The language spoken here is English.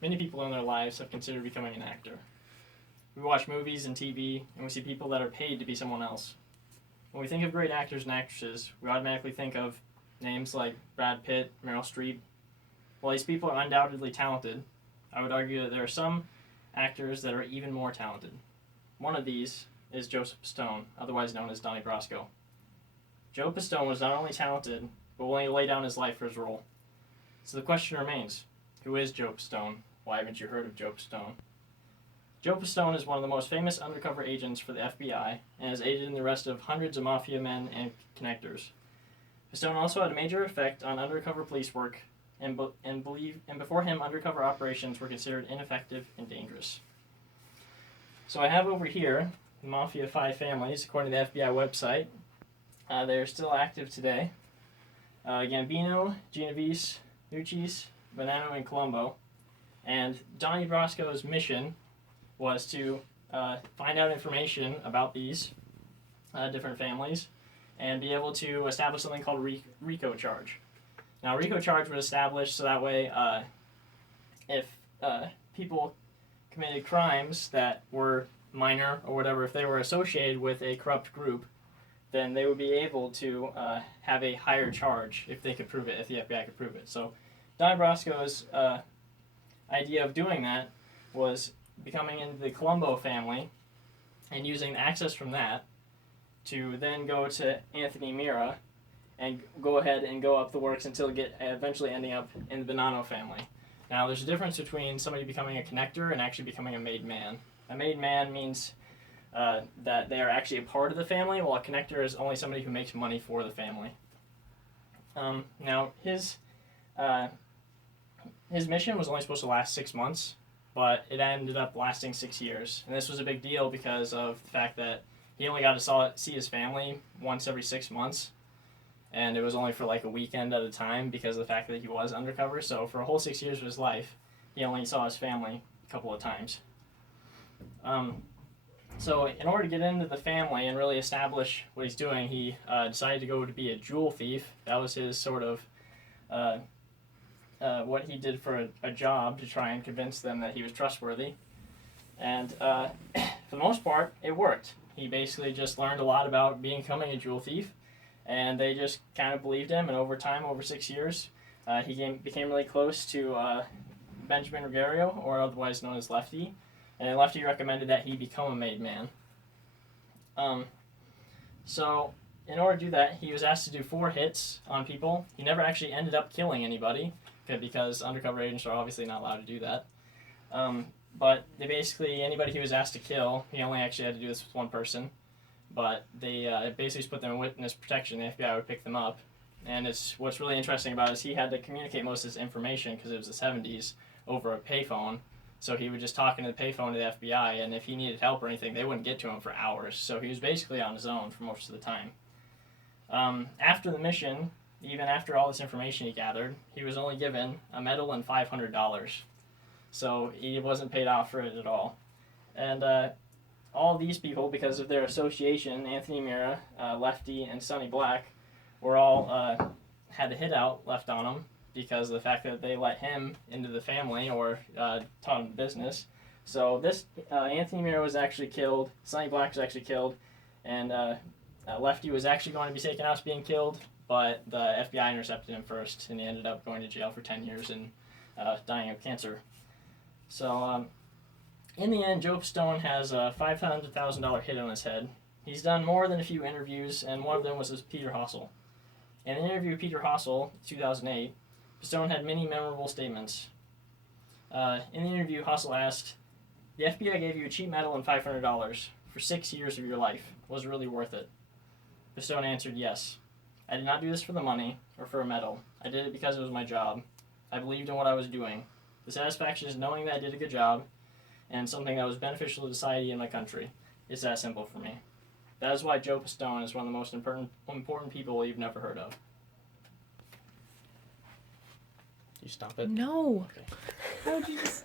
many people in their lives have considered becoming an actor. We watch movies and TV, and we see people that are paid to be someone else. When we think of great actors and actresses, we automatically think of names like Brad Pitt, Meryl Streep. While these people are undoubtedly talented, I would argue that there are some actors that are even more talented. One of these is Joseph Pistone, otherwise known as Donnie Brasco. Joe Pistone was not only talented, but willing to lay down his life for his role. So the question remains, who is Joe Pistone? Why haven't you heard of Joe Pistone? Joe Pistone is one of the most famous undercover agents for the FBI and has aided in the arrest of hundreds of mafia men and connectors. Pistone also had a major effect on undercover police work, and before him, undercover operations were considered ineffective and dangerous. So I have over here the Mafia 5 families, according to the FBI website. They are still active today. Gambino, Genovese, Nucci's, Bonanno, and Colombo. And Donnie Brasco's mission was to find out information about these different families and be able to establish something called RICO charge. Now, RICO charge was established so that way if people committed crimes that were minor or whatever, if they were associated with a corrupt group, then they would be able to have a higher charge if they could prove it, if the FBI could prove it. So Donnie Brasco's idea of doing that was becoming into the Colombo family and using the access from that to then go to Anthony Mira and go ahead and go up the works until eventually ending up in the Bonanno family. Now, there's a difference between somebody becoming a connector and actually becoming a made man. A made man means that they are actually a part of the family, while a connector is only somebody who makes money for the family. Now, his mission was only supposed to last 6 months, but it ended up lasting 6 years. And this was a big deal because of the fact that he only got to see his family once every 6 months, and it was only for like a weekend at a time because of the fact that he was undercover. So for a whole 6 years of his life, he only saw his family a couple of times. So in order to get into the family and really establish what he's doing, he decided to go to be a jewel thief. That was his sort of what he did for a job to try and convince them that he was trustworthy. And for the most part, it worked. He basically just learned a lot about becoming a jewel thief, and they just kind of believed him. And over time, over 6 years, he became really close to Benjamin Ruggiero, or otherwise known as Lefty. And Lefty recommended that he become a made man. So in order to do that, he was asked to do 4 hits on people. He never actually ended up killing anybody, because undercover agents are obviously not allowed to do that. But they basically, anybody he was asked to kill, he only actually had to do this with one person. But they basically put them in witness protection. The FBI would pick them up. And what's really interesting about it is he had to communicate most of his information, because it was the 70s, over a payphone. So he would just talk into the payphone to the FBI, and if he needed help or anything, they wouldn't get to him for hours. So he was basically on his own for most of the time. After the mission, even after all this information he gathered, he was only given a medal and $500. So he wasn't paid off for it at all. And all these people, because of their association, Anthony Mira, Lefty, and Sonny Black, were all had a hit out left on them because of the fact that they let him into the family or taught him business. So this Anthony Mira was actually killed, Sonny Black was actually killed, and Lefty was actually going to be taken out as being killed, but the FBI intercepted him first, and he ended up going to jail for 10 years and dying of cancer. So in the end, Joe Pistone has a $500,000 hit on his head. He's done more than a few interviews, and one of them was with Peter Hossel. In an interview with Peter Hossel, 2008, Pistone had many memorable statements. In the interview, Hossel asked, "The FBI gave you a cheap medal and $500 for 6 years of your life. Was it really worth it?" Pistone answered, "Yes. I did not do this for the money or for a medal. I did it because it was my job. I believed in what I was doing. The satisfaction is knowing that I did a good job and something that was beneficial to society and my country. It's that simple for me." That is why Joe Pistone is one of the most important people you've never heard of. Did you stop it? No. Okay. How would you just...